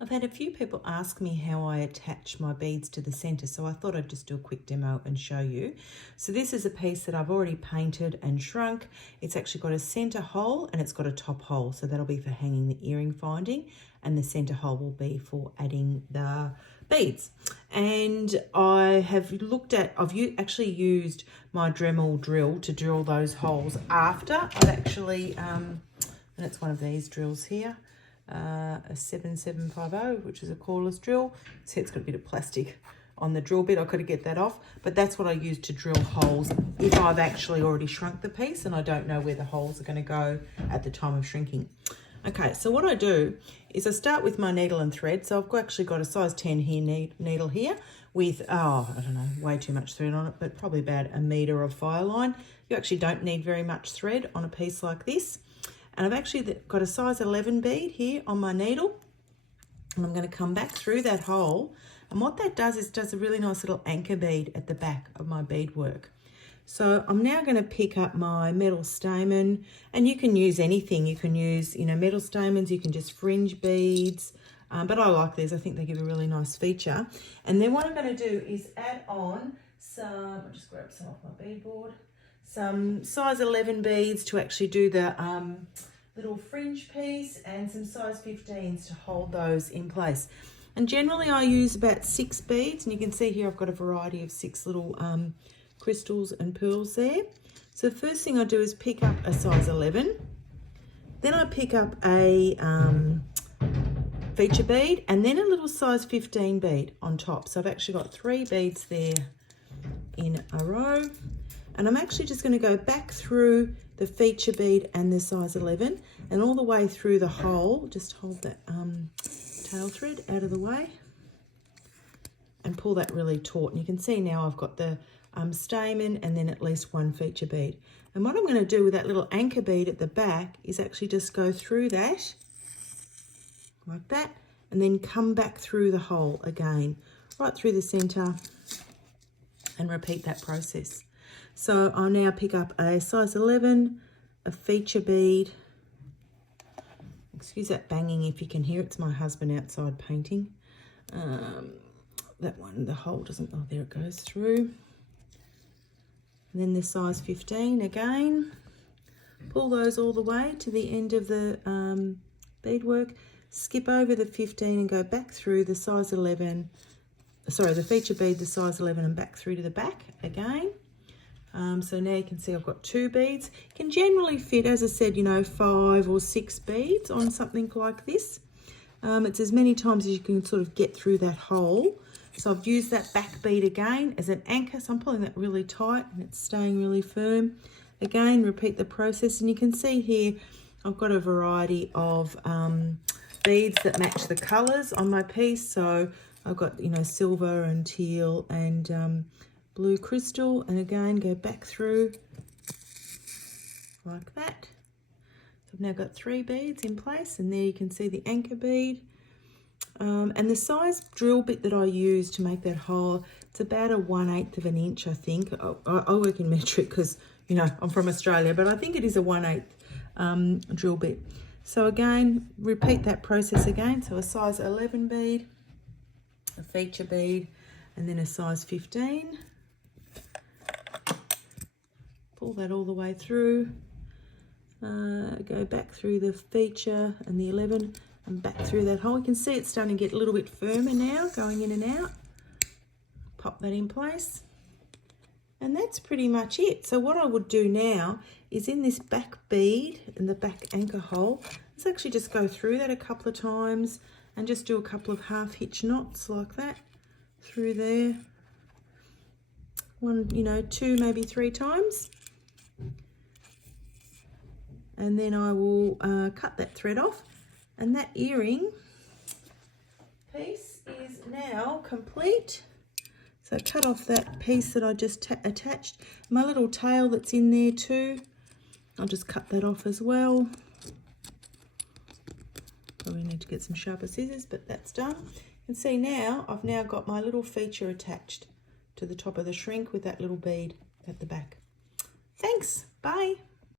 I've had a few people ask me how I attach my beads to the center, so I thought I'd just do a quick demo and show you. So this is a piece that I've already painted and shrunk. It's actually got a center hole and it's got a top hole, so that'll be for hanging the earring finding, and the center hole will be for adding the beads. And I've actually used my Dremel drill to drill those holes after I've actually, and it's one of these drills here. A 7750, which is a cordless drill. See, it's got a bit of plastic on the drill bit. I could have get that off, but that's what I use to drill holes if I've actually already shrunk the piece and I don't know where the holes are going to go at the time of shrinking. Okay, so what I do is I start with my needle and thread. So I've actually got a size 10 here needle here with, I don't know, way too much thread on it, but probably about 1 meter of file line. You actually don't need very much thread on a piece like this. And I've actually got a size 11 bead here on my needle, and I'm going to come back through that hole. And what that does is does a really nice little anchor bead at the back of my beadwork. So I'm now going to pick up my metal stamen, and you can use anything. You can use, metal stamens, you can just fringe beads, but I like these. I think they give a really nice feature. And then what I'm going to do is add on some, I'll just grab some off my beadboard, some size 11 beads to actually do the little fringe piece, and some size 15s to hold those in place. And generally I use about 6 beads, and you can see here I've got a variety of 6 little crystals and pearls there. So the first thing I do is pick up a size 11, then I pick up a feature bead, and then a little size 15 bead on top. So I've actually got 3 beads there in a row. And I'm actually just going to go back through the feature bead and the size 11 and all the way through the hole. Just hold that tail thread out of the way and pull that really taut. And you can see now I've got the stamen and then at least 1 feature bead. And what I'm going to do with that little anchor bead at the back is actually just go through that like that, and then come back through the hole again, right through the center, and repeat that process. So I'll now pick up a size 11, a feature bead. Excuse that banging if you can hear it. It's my husband outside painting. That one, the hole doesn't, oh, there it goes through. And then the size 15 again. Pull those all the way to the end of the beadwork. Skip over the 15 and go back through the size 11. Sorry, the feature bead, the size 11, and back through to the back again. So now you can see I've got 2 beads. You can generally fit, as I said, 5 or 6 beads on something like this. It's as many times as you can sort of get through that hole. So I've used that back bead again as an anchor. So I'm pulling that really tight and it's staying really firm. Again, repeat the process, and you can see here I've got a variety of beads that match the colours on my piece. So I've got, silver and teal and blue crystal, and again go back through like that. So I've now got 3 beads in place, and there you can see the anchor bead. And the size drill bit that I use to make that hole, it's about a 1/8 of an inch, I think. I work in metric because, I'm from Australia, but I think it is a 1/8 drill bit. So again, repeat that process again. So a size 11 bead, a feature bead, and then a size 15. Pull that all the way through, go back through the feature and the 11 and back through that hole. You can see it's starting to get a little bit firmer now, going in and out. Pop that in place. And that's pretty much it. So what I would do now is in this back bead and the back anchor hole, let's actually just go through that a couple of times and just do a couple of half hitch knots like that through there. 1, 2, maybe 3 times. And then I will cut that thread off, and that earring piece is now complete. So cut off that piece that I just attached. My little tail that's in there too, I'll just cut that off as well. Probably need to get some sharper scissors, but that's done. You can see now I've now got my little feature attached to the top of the shrink with that little bead at the back. Thanks, bye.